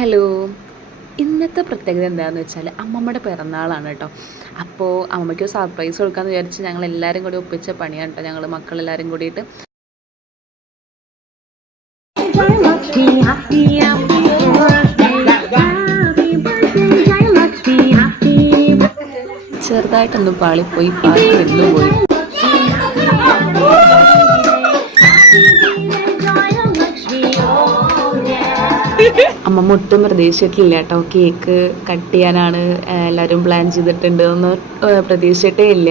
Hello. ഇന്നത്തെ പ്രത്യേകത എന്താണെന്ന് വെച്ചാൽ അമ്മമ്മയുടെ പിറന്നാളാണ് കേട്ടോ. അപ്പോൾ അമ്മമ്മയ്ക്ക് ഒരു സർപ്രൈസ് കൊടുക്കാമെന്ന് വിചാരിച്ച് ഞങ്ങൾ എല്ലാവരും കൂടി ഒപ്പിച്ച പണിയാണ് കേട്ടോ. ഞങ്ങൾ മക്കളെല്ലാവരും കൂടിയിട്ട് ചെറുതായിട്ടൊന്നും പാളിപ്പോയി, പാടി എന്നും പോയി. അമ്മമ്മ ഒട്ടും പ്രതീക്ഷിച്ചിട്ടില്ല കേട്ടോ. കേക്ക് കട്ട് ചെയ്യാനാണ് എല്ലാവരും പ്ലാൻ ചെയ്തിട്ടുണ്ട് എന്ന് പ്രതീക്ഷിച്ചിട്ടേ ഇല്ല.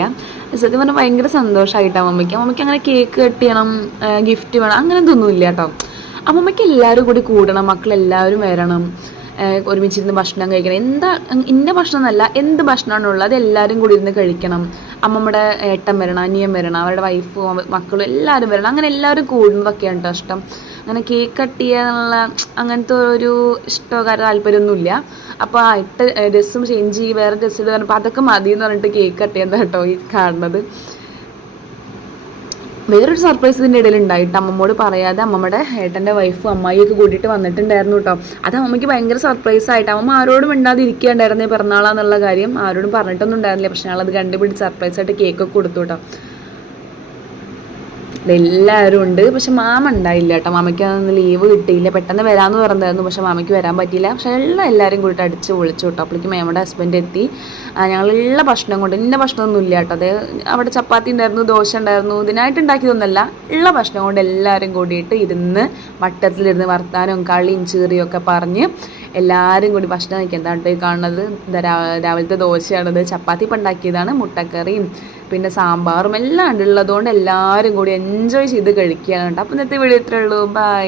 സത്യം പറഞ്ഞാൽ ഭയങ്കര സന്തോഷമായിട്ടോ അമ്മമ്മയ്ക്ക് അങ്ങനെ കേക്ക് കട്ട് ചെയ്യണം, ഗിഫ്റ്റ് വേണം അങ്ങനെ ഇതൊന്നുമില്ല കേട്ടോ. അമ്മമ്മയ്ക്ക് എല്ലാവരും കൂടി കൂടണം, മക്കളെല്ലാവരും വരണം, ഒരുമിച്ചിരുന്ന് ഭക്ഷണം കഴിക്കണം. ഇന്ന ഭക്ഷണം എന്നല്ല, എന്ത് ഭക്ഷണമാണുള്ളത് അതെല്ലാവരും കൂടി ഇരുന്ന് കഴിക്കണം. അമ്മമ്മയുടെ ഏട്ടൻ വരണം, അനിയൻ വരണം, അവരുടെ വൈഫും മക്കളും എല്ലാവരും വരണം. അങ്ങനെ എല്ലാവരും കൂടുന്നതൊക്കെയാണ് കേട്ടോ ഇഷ്ടം. അങ്ങനെ കേക്ക് കട്ട് ചെയ്യാനുള്ള അങ്ങനത്തെ ഒരു ഇഷ്ടമോ താല്പര്യമൊന്നുമില്ല. അപ്പോൾ ഇട്ട് ഡ്രസ്സും ചേഞ്ച് ചെയ്ത് വേറെ ഡ്രസ്സ് ഇട്ട് പറഞ്ഞപ്പോൾ അതൊക്കെ മതി എന്ന് പറഞ്ഞിട്ട് കേക്ക് കട്ട് ചെയ്യുന്നത് കേട്ടോ ഈ കാണുന്നത്. വേറൊരു സർപ്രൈസ് ഇതിൻ്റെ ഇടയിൽ ഉണ്ടായിട്ട് അമ്മമ്മോട് പറയാതെ അമ്മമ്മയുടെ ഏട്ടൻ്റെ വൈഫും അമ്മായിയൊക്കെ കൂട്ടിയിട്ട് വന്നിട്ടുണ്ടായിരുന്നു കേട്ടോ. അത് അമ്മമ്മയ്ക്ക് ഭയങ്കര സർപ്രൈസ് ആയിട്ട് അമ്മമ്മ ആരോടും മിണ്ടാതെ ഇരിക്കുകയുണ്ടായിരുന്നേ പിറന്നാളാന്നുള്ള കാര്യം ആരോടും പറഞ്ഞിട്ടൊന്നും ഉണ്ടായിരുന്നില്ല. പക്ഷെ ഞങ്ങളത് കണ്ടുപിടിച്ച് സർപ്രൈസായിട്ട് കേക്കൊക്കെ കൊടുത്തു കേട്ടോ. എല്ലാവരും ഉണ്ട്. പക്ഷെ മാമ ഉണ്ടായില്ല കേട്ടോ. മാമയ്ക്ക് അതൊന്ന് ലീവ് കിട്ടിയില്ല, പെട്ടെന്ന് വരാമെന്ന് പറഞ്ഞായിരുന്നു. പക്ഷെ മാമയ്ക്ക് വരാൻ പറ്റിയില്ല. പക്ഷെ എല്ലാവരും കൂടിയിട്ട് അടിച്ച് വിളിച്ചു കേട്ടോ. അപ്പോഴേക്കും മേമയുടെ ഹസ്ബൻഡ് എത്തി. ഞങ്ങളുള്ള ഭക്ഷണം കൊണ്ട് ഇന്ന ഭക്ഷണമൊന്നും ഇല്ല കേട്ടോ. അത് അവിടെ ചപ്പാത്തി ഉണ്ടായിരുന്നു, ദോശ ഉണ്ടായിരുന്നു, ഇതിനായിട്ട് ഉണ്ടാക്കിയതൊന്നുമല്ല. ഉള്ള ഭക്ഷണം കൊണ്ട് എല്ലാവരും കൂടിയിട്ട് ഇരുന്ന് വട്ടത്തിലിരുന്ന് വർത്താനവും കളിയും ചീറിയും ഒക്കെ പറഞ്ഞ് എല്ലാവരും കൂടി ഭക്ഷണം കഴിക്കാൻ എന്താണ്ട് കാണുന്നത്. രാവിലത്തെ ദോശയാണത്, ചപ്പാത്തി ഇപ്പം ഉണ്ടാക്കിയതാണ്, മുട്ടക്കറിയും പിന്നെ സാമ്പാറും എല്ലാം ഉള്ളതുകൊണ്ട് എല്ലാവരും കൂടി എൻജോയ് ചെയ്ത് കഴിക്കുകയാണ് കേട്ടോ. അപ്പോൾ ഇന്നത്തെ വീഡിയോ ഇത്രയേ ഉള്ളൂ. ബൈ.